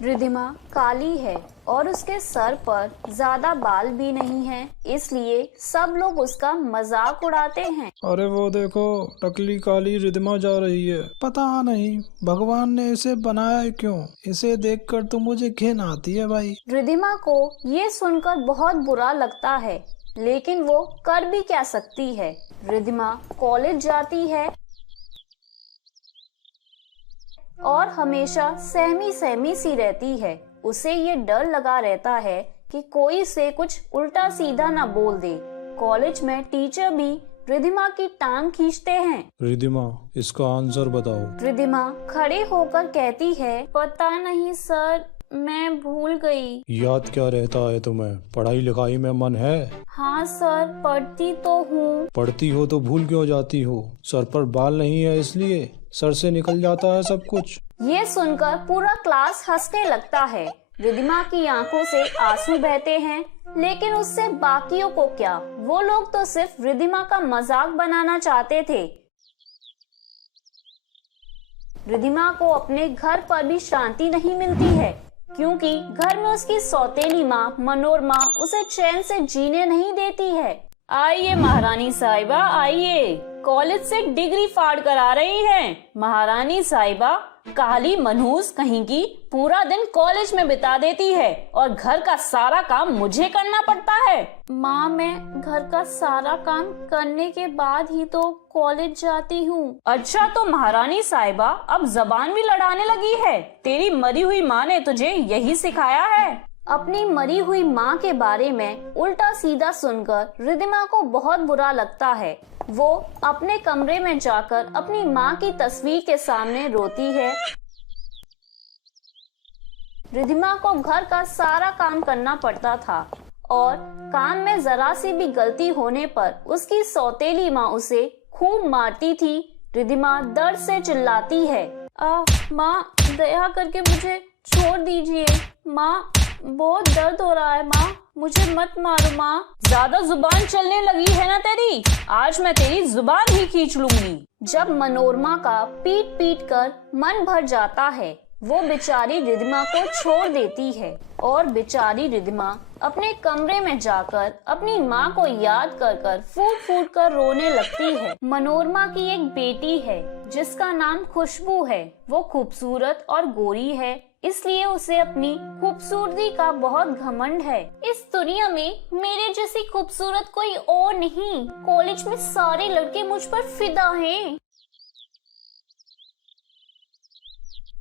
रिधिमा काली है और उसके सर पर ज्यादा बाल भी नहीं है, इसलिए सब लोग उसका मजाक उड़ाते हैं। अरे वो देखो, टकली काली रिधिमा जा रही है। पता नहीं भगवान ने इसे बनाया है क्यों। इसे देखकर तो मुझे घिन आती है भाई। रिधिमा को ये सुनकर बहुत बुरा लगता है, लेकिन वो कर भी क्या सकती है। रिधिमा कॉलेज जाती है और हमेशा सहमी सहमी सी रहती है। उसे ये डर लगा रहता है कि कोई से कुछ उल्टा सीधा ना बोल दे। कॉलेज में टीचर भी रिधिमा की टांग खींचते हैं। रिधिमा, इसका आंसर बताओ। रिधिमा खड़े होकर कहती है, पता नहीं सर, मैं भूल गई। याद क्या रहता है तुम्हें? पढ़ाई लिखाई में मन है? हाँ सर, पढ़ती तो हूँ। पढ़ती हो तो भूल क्यों जाती हो? सर पर बाल नहीं है इसलिए सर से निकल जाता है सब कुछ। ये सुनकर पूरा क्लास हंसने लगता है। रिधिमा की आंखों से आंसू बहते हैं, लेकिन उससे बाकियों को क्या, वो लोग तो सिर्फ रिधिमा का मजाक बनाना चाहते थे। रिधिमा को अपने घर पर भी शांति नहीं मिलती है, क्योंकि घर में उसकी सौतेली माँ मनोरमा उसे चैन से जीने नहीं देती है। आइए महारानी साहिबा, आइए, कॉलेज से डिग्री फाड़ कर आ रही हैं। महारानी साहिबा, काली मनहूस कहीं की पूरा दिन कॉलेज में बिता देती है और घर का सारा काम मुझे करना पड़ता है। माँ, मैं घर का सारा काम करने के बाद ही तो कॉलेज जाती हूँ। अच्छा, तो महारानी साहिबा अब जबान भी लड़ाने लगी है। तेरी मरी हुई माँ ने तुझे यही सिखाया है? अपनी मरी हुई माँ के बारे में उल्टा सीधा सुनकर रिधिमा को बहुत बुरा लगता है। वो अपने कमरे में जाकर अपनी माँ की तस्वीर के सामने रोती है। रिधिमा को घर का सारा काम करना पड़ता था और काम में जरा सी भी गलती होने पर उसकी सौतेली माँ उसे खूब मारती थी। रिधिमा दर्द से चिल्लाती है, माँ, दया करके मुझे छोड़ दीजिए। माँ, बहुत दर्द हो रहा है। माँ, मुझे मत मारो। माँ, ज्यादा जुबान चलने लगी है ना तेरी, आज मैं तेरी जुबान ही खींच लूंगी। जब मनोरमा का पीट पीट कर मन भर जाता है, वो बेचारी रिधिमा को छोड़ देती है और बेचारी रिधिमा अपने कमरे में जाकर अपनी माँ को याद कर कर फूट फूट कर रोने लगती है। मनोरमा की एक बेटी है जिसका नाम खुशबू है। वो खूबसूरत और गोरी है, इसलिए उसे अपनी खूबसूरती का बहुत घमंड है। इस दुनिया में मेरे जैसी खूबसूरत कोई और नहीं। कॉलेज में सारे लड़के मुझ पर फिदा हैं।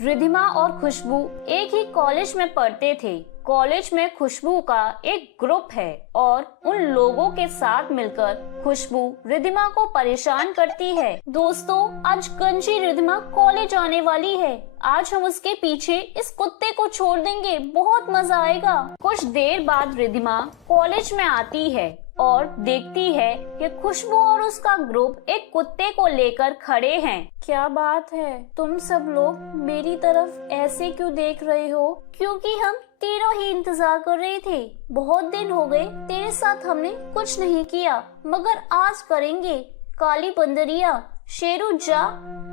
रिधिमा और खुशबू एक ही कॉलेज में पढ़ते थे। कॉलेज में खुशबू का एक ग्रुप है और उन लोगों के साथ मिलकर खुशबू रिधिमा को परेशान करती है। दोस्तों, आज गंजी रिधिमा कॉलेज आने वाली है। आज हम उसके पीछे इस कुत्ते को छोड़ देंगे, बहुत मजा आएगा। कुछ देर बाद रिधिमा कॉलेज में आती है और देखती है कि खुशबू और उसका ग्रुप एक कुत्ते को लेकर खड़े हैं। क्या बात है, तुम सब लोग मेरी तरफ ऐसे क्यों देख रहे हो? क्योंकि हम तेरा ही इंतजार कर रहे थे। बहुत दिन हो गए तेरे साथ हमने कुछ नहीं किया, मगर आज करेंगे। काली बंदरिया, शेरू जा,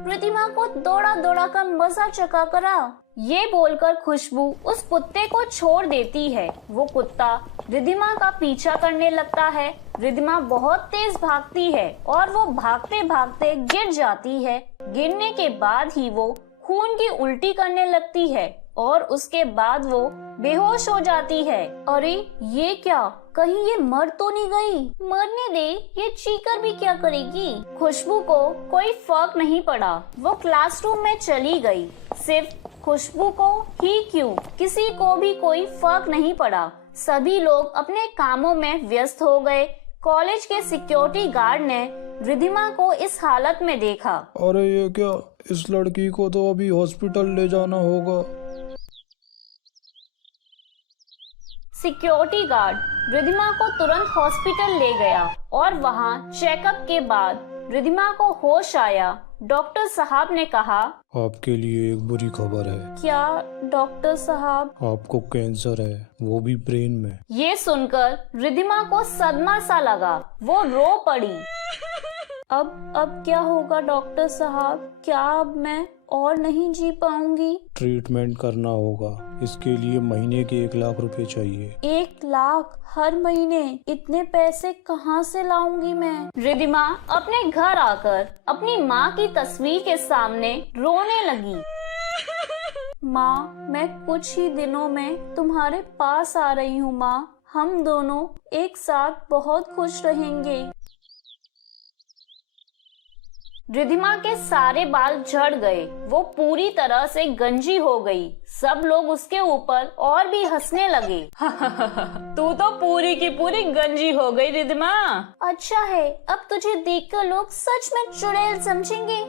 रिधिमा को दौड़ा दौड़ा कर मजा चका करा। ये बोलकर खुशबू उस कुत्ते को छोड़ देती है। वो कुत्ता रिधिमा का पीछा करने लगता है। रिधिमा बहुत तेज भागती है और वो भागते भागते गिर जाती है। गिरने के बाद ही वो खून की उल्टी करने लगती है और उसके बाद वो बेहोश हो जाती है। अरे ये क्या, कहीं ये मर तो नहीं गई? मरने दे, ये चीकर भी क्या करेगी। खुशबू को कोई फर्क नहीं पड़ा। वो क्लासरूम में चली गई। सिर्फ खुशबू को ही क्यों, किसी को भी कोई फर्क नहीं पड़ा। सभी लोग अपने कामों में व्यस्त हो गए। कॉलेज के सिक्योरिटी गार्ड ने रिधिमा को इस हालत में देखा। अरे ये क्या, इस लड़की को तो अभी हॉस्पिटल ले जाना होगा। सिक्योरिटी गार्ड रिधिमा को तुरंत हॉस्पिटल ले गया और वहाँ चेकअप के बाद रिधिमा को होश आया। डॉक्टर साहब ने कहा, आपके लिए एक बुरी खबर है। क्या डॉक्टर साहब? आपको कैंसर है, वो भी ब्रेन में। ये सुनकर रिधिमा को सदमा सा लगा। वो रो पड़ी। अब क्या होगा डॉक्टर साहब? क्या अब मैं और नहीं जी पाऊंगी? ट्रीटमेंट करना होगा, इसके लिए महीने के 1 लाख रुपए चाहिए। 1 लाख हर महीने? इतने पैसे कहाँ से लाऊंगी मैं? रिद्धिमा अपने घर आकर अपनी माँ की तस्वीर के सामने रोने लगी। माँ, मैं कुछ ही दिनों में तुम्हारे पास आ रही हूँ माँ। हम दोनों एक साथ बहुत खुश रहेंगे। रिद्धिमा के सारे बाल झड़ गए, वो पूरी तरह से गंजी हो गई। सब लोग उसके ऊपर और भी हंसने लगे। तू तो पूरी की पूरी गंजी हो गई रिद्धिमा। अच्छा है, अब तुझे देखकर लोग सच में चुड़ैल समझेंगे।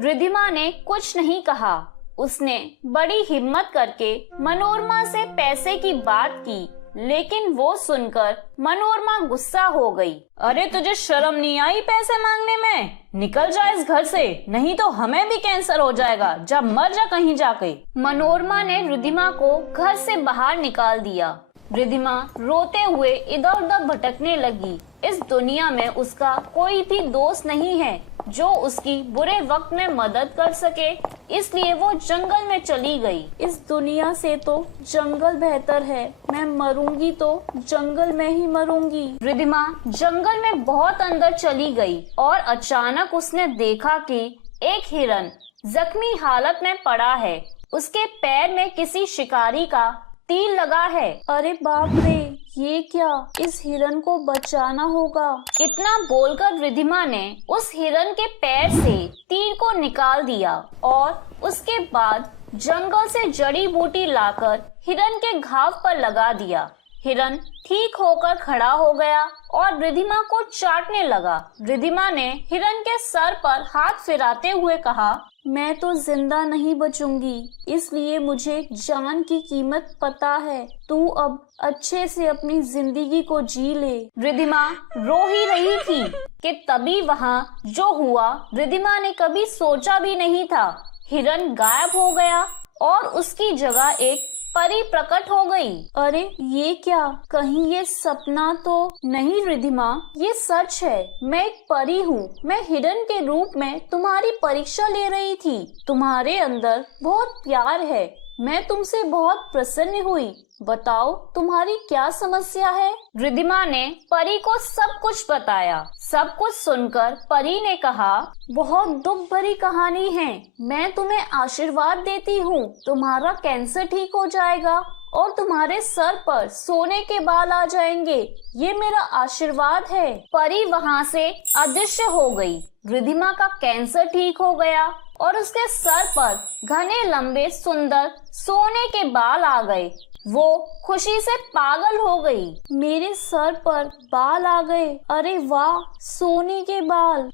रिद्धिमा ने कुछ नहीं कहा। उसने बड़ी हिम्मत करके मनोरमा से पैसे की बात की, लेकिन वो सुनकर मनोरमा गुस्सा हो गई। अरे तुझे शर्म नहीं आई पैसे मांगने में? निकल जा इस घर से, नहीं तो हमें भी कैंसर हो जाएगा। जा मर जा कहीं जाके। मनोरमा ने रिद्धिमा को घर से बाहर निकाल दिया। रिद्धिमा रोते हुए इधर उधर भटकने लगी। इस दुनिया में उसका कोई भी दोस्त नहीं है जो उसकी बुरे वक्त में मदद कर सके, इसलिए वो जंगल में चली गई। इस दुनिया से तो जंगल बेहतर है, मैं मरूंगी तो जंगल में ही मरूंगी। रिद्धिमा जंगल में बहुत अंदर चली गई और अचानक उसने देखा कि एक हिरन जख्मी हालत में पड़ा है। उसके पैर में किसी शिकारी का तीर लगा है। अरे बाप रे, ये क्या? इस हिरन को बचाना होगा। इतना बोलकर रिद्धिमा ने उस हिरन के पैर से तीर को निकाल दिया और उसके बाद जंगल से जड़ी बूटी लाकर हिरन के घाव पर लगा दिया। हिरन ठीक होकर खड़ा हो गया और रिद्धिमा को चाटने लगा। रिद्धिमा ने हिरन के सर पर हाथ फिराते हुए कहा, मैं तो जिंदा नहीं बचूंगी, इसलिए मुझे जान की कीमत पता है। तू अब अच्छे से अपनी जिंदगी को जी ले। रिद्धिमा रो ही रही थी कि तभी वहाँ जो हुआ रिद्धिमा ने कभी सोचा भी नहीं था। हिरन गायब हो गया और उसकी जगह एक परी प्रकट हो गई। अरे ये क्या? कहीं ये सपना तो नहीं रिद्धिमा? ये सच है, मैं एक परी हूँ। मैं हिरन के रूप में तुम्हारी परीक्षा ले रही थी। तुम्हारे अंदर बहुत प्यार है, मैं तुमसे बहुत प्रसन्न हुई। बताओ तुम्हारी क्या समस्या है? रिद्धिमा ने परी को सब कुछ बताया। सब कुछ सुनकर परी ने कहा, बहुत दुख भरी कहानी है। मैं तुम्हें आशीर्वाद देती हूँ, तुम्हारा कैंसर ठीक हो जाएगा और तुम्हारे सर पर सोने के बाल आ जाएंगे। ये मेरा आशीर्वाद है। परी वहाँ से अदृश्य हो गई। रिद्धिमा का कैंसर ठीक हो गया और उसके सर पर घने लंबे सुंदर सोने के बाल आ गए। वो खुशी से पागल हो गई। मेरे सर पर बाल आ गए, अरे वाह, सोने के बाल।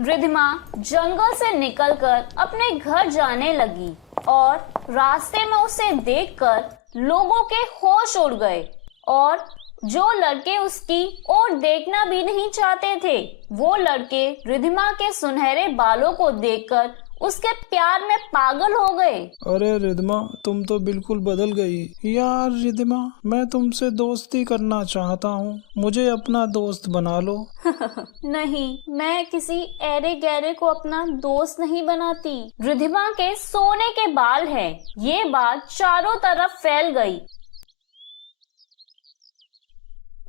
रिद्धिमा जंगल से निकलकर अपने घर जाने लगी और रास्ते में उसे देखकर लोगों के होश उड़ गए और जो लड़के उसकी ओर देखना भी नहीं चाहते थे, वो लड़के रिद्धिमा के सुनहरे बालों को देखकर उसके प्यार में पागल हो गए। अरे रिद्धिमा, तुम तो बिल्कुल बदल गई। यार रिद्धिमा, मैं तुमसे दोस्ती करना चाहता हूँ, मुझे अपना दोस्त बना लो। नहीं, मैं किसी ऐरे गैरे को अपना दोस्त नहीं बनाती। रिद्धिमा के सोने के बाल हैं। ये बात चारों तरफ फैल गई।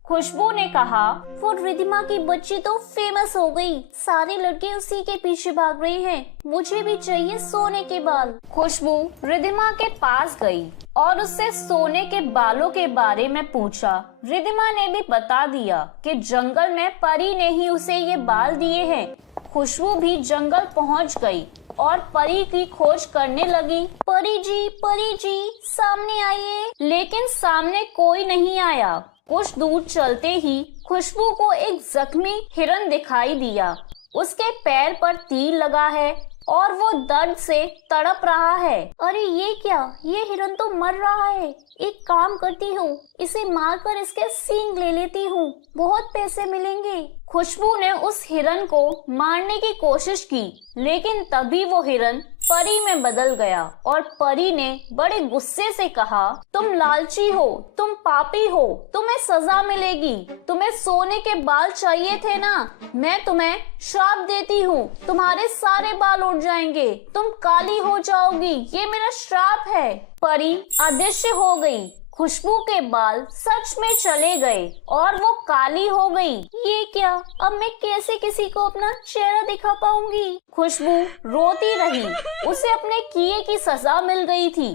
खुशबू ने कहा, वो रिद्धिमा की बच्ची तो फेमस हो गई, सारे लड़के उसी के पीछे भाग रहे हैं, मुझे भी चाहिए सोने के बाल। खुशबू रिद्धिमा के पास गई और उससे सोने के बालों के बारे में पूछा। रिद्धिमा ने भी बता दिया कि जंगल में परी ने ही उसे ये बाल दिए हैं। खुशबू भी जंगल पहुंच गई और परी की खोज करने लगी। परी जी, सामने आइए। लेकिन सामने कोई नहीं आया। कुछ दूर चलते ही खुशबू को एक जख्मी हिरन दिखाई दिया। उसके पैर पर तीर लगा है और वो दर्द से तड़प रहा है। अरे ये क्या? ये हिरन तो मर रहा है। एक काम करती हूँ, इसे मारकर इसके सींग ले लेती हूँ, बहुत पैसे मिलेंगे। खुशबू ने उस हिरन को मारने की कोशिश की, लेकिन तभी वो हिरन परी में बदल गया और परी ने बड़े गुस्से से कहा, तुम लालची हो, तुम पापी हो, तुम्हें सजा मिलेगी। तुम्हें सोने के बाल चाहिए थे ना, मैं तुम्हें श्राप देती हूँ, तुम्हारे सारे बाल उड़ जाएंगे, तुम काली हो जाओगी, ये मेरा श्राप है। परी अदृश्य हो गई। खुशबू के बाल सच में चले गए और वो काली हो गई। ये क्या, अब मैं कैसे किसी को अपना चेहरा दिखा पाऊंगी? खुशबू रोती रही, उसे अपने किए की सजा मिल गई थी।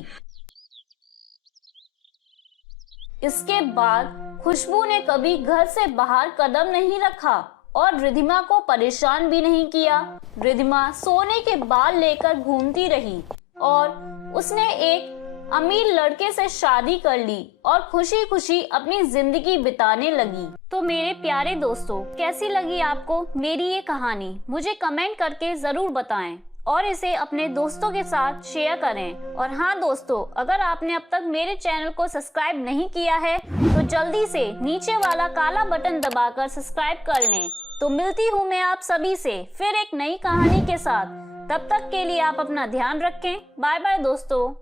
इसके बाद खुशबू ने कभी घर से बाहर कदम नहीं रखा और रिधिमा को परेशान भी नहीं किया। रिधिमा सोने के बाल लेकर घूमती रही और उसने एक अमीर लड़के से शादी कर ली और खुशी खुशी अपनी जिंदगी बिताने लगी। तो मेरे प्यारे दोस्तों, कैसी लगी आपको मेरी ये कहानी? मुझे कमेंट करके जरूर बताएं और इसे अपने दोस्तों के साथ शेयर करें। और हाँ दोस्तों, अगर आपने अब तक मेरे चैनल को सब्सक्राइब नहीं किया है तो जल्दी से नीचे वाला काला बटन दबाकर सब्सक्राइब कर लें। तो मिलती हूँ मैं आप सभी से फिर एक नई कहानी के साथ। तब तक के लिए आप अपना ध्यान रखें। बाय बाय दोस्तों।